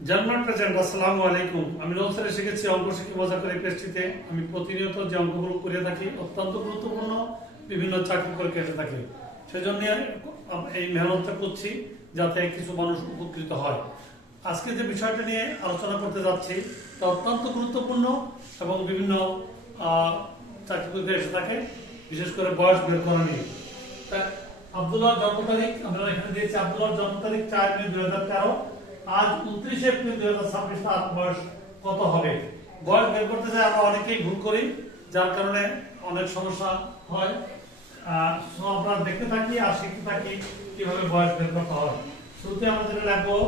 German present আসসালামু আলাইকুম। আমি নৌসারে শিখেছি অঙ্ক শিখে মজা করে পেস্ট্রিতে। আমি প্রতিনিয়ত যে অঙ্কগুলো করে থাকি অত্যন্ত গুরুত্বপূর্ণ, বিভিন্ন চাকরি করে কেটে থাকি। সেজন্য এই মেহনতটা করছি যাতে কিছু মানুষ উপকৃত হয়। আজকে যে বিষয়টা নিয়ে আলোচনা করতে যাচ্ছি তা অত্যন্ত গুরুত্বপূর্ণ এবং বিভিন্ন চাকরি করতে এসে থাকে, বিশেষ করে বয়স বের করা নিয়ে। তা আব্দুল্লাহর জন্ম তারিখ আমরা এখানে দিয়েছি। আব্দুল্লাহর জন্ম তারিখ 4 মে 2013। আজ 29 এপ্রিল 2026। তার বয়স কত হবে? বয়স বের করতে চাই আমরা অনেকেই ভুল করি, যার কারণে অনেক সমস্যা হয়। আমরা দেখতে থাকি আর শিখতে থাকি কিভাবে বয়স বের করতে হয়। শুরুতে আমরা যেটা লিখবো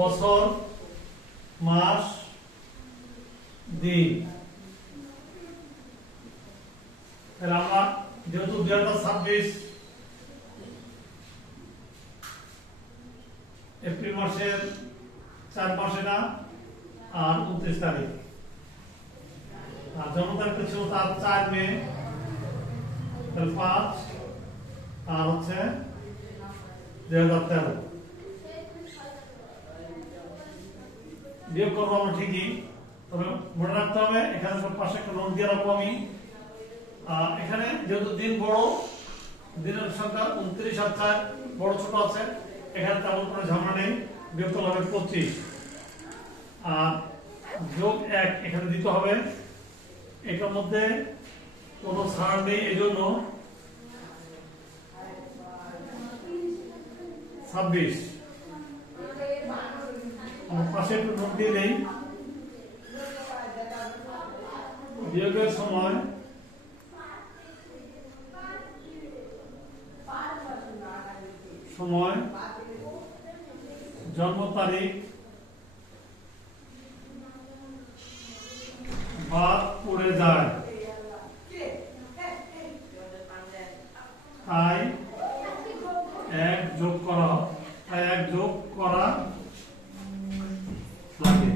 বছর, মাস, দিন। তাহলে আমরা যেহেতু 2026 এপ্রিল মাসের 4 মাসে না, আর 29 তারিখ, আর জন্ম তারিখ ছিল তার 4 মে, তাহলে 5 আর হচ্ছে 2013। বিয়োগ করবো আমরা ঠিকই, তবে মনে রাখতে হবে এখানে সব পাশে একটা নোট দিয়ে রাখবো আমি। এখানে যেহেতু দিন বড়, দিনের সংখ্যা 29 আর 4 বড় ছোট আছে, এখানে তেমন কোনো ঝামেলা নেই। বিয়োগ করলে হবে 25 আর যোগ 1 এখানে দিতে হবে। এটার মধ্যে কোনো ছাড় নেই, এই জন্য 26। আমার পাশে একটু নোট দিয়ে নেই। বিয়োগের সময় জন্ম তারিখ বাদ পড়ে যায়, তাই 1 যোগ করা লাগে।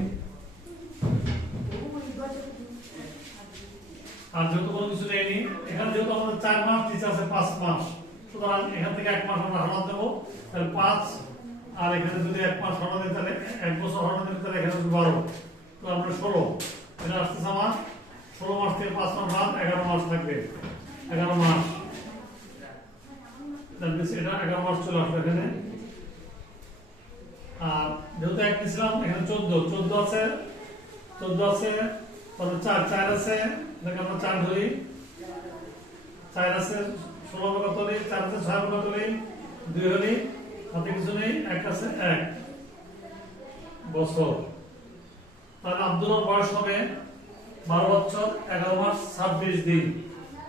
আর যেহেতু কোনো কিছু নেই, এখানে যেহেতু আমাদের 4 মাস নিচে আছে 5 মাস, সুতরাং এখান থেকে 1 মাস আমরা হরণ দেবো, তাহলে 5। আর এখানে যদি 1 মাস হরণ দিই তাহলে 1 বছর হরণ দিই তাহলে এখানে 12, তো আমরা 16। এটা আসতেছে আমার 16 মাস থেকে 5 মাস বাদ 11 মাস থাকবে, 11 মাস। এটা 11 মাস চলে আসবে এখানে। আর যেহেতু 1 নিয়েছিলাম, এখানে 14 আছে, তাহলে 4 আছে, এটাকে আমরা 4 ধরি। 4 আছে 16 কত হলে 4 আছে 6 কত হলে 2 হলে, হাতে কিছু নেই, 1 আছে 1 বছর। তাহলে আব্দুল্লাহর বয়স হবে 12 বছর 11 মাস 26 দিন।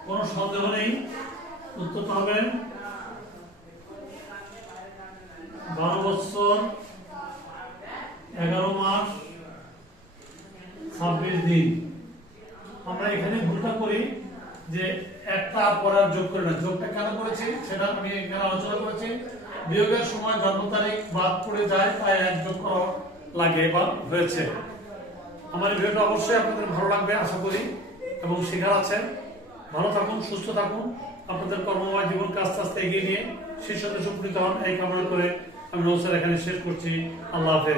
কোনো সন্দেহ নেই, উত্তরটা হবে 12 বছর 11 মাস 26 দিন। আমরা এখানে ভুলটা করি যে একটা পরে যোগ করি না। যোগটা কেন করেছি সেটা আমি এখানে আলোচনা করেছি। বিয়োগের সময় জন্ম তারিখ বাদ পড়ে যায়, তাই 1 যোগ করা লাগে বা হয়েছে। আমার এই ভিডিওটা অবশ্যই আপনাদের ভালো লাগবে আশা করি, এবং শেখার আছে। ভালো থাকুন, সুস্থ থাকুন, আপনাদের কর্মময় জীবনকে আস্তে আস্তে এগিয়ে নিয়ে শীর্ষে উপনীত হন, এই কামনা করে আমি নৌসার এখানে শেষ করছি। আল্লাহ হাফেজ।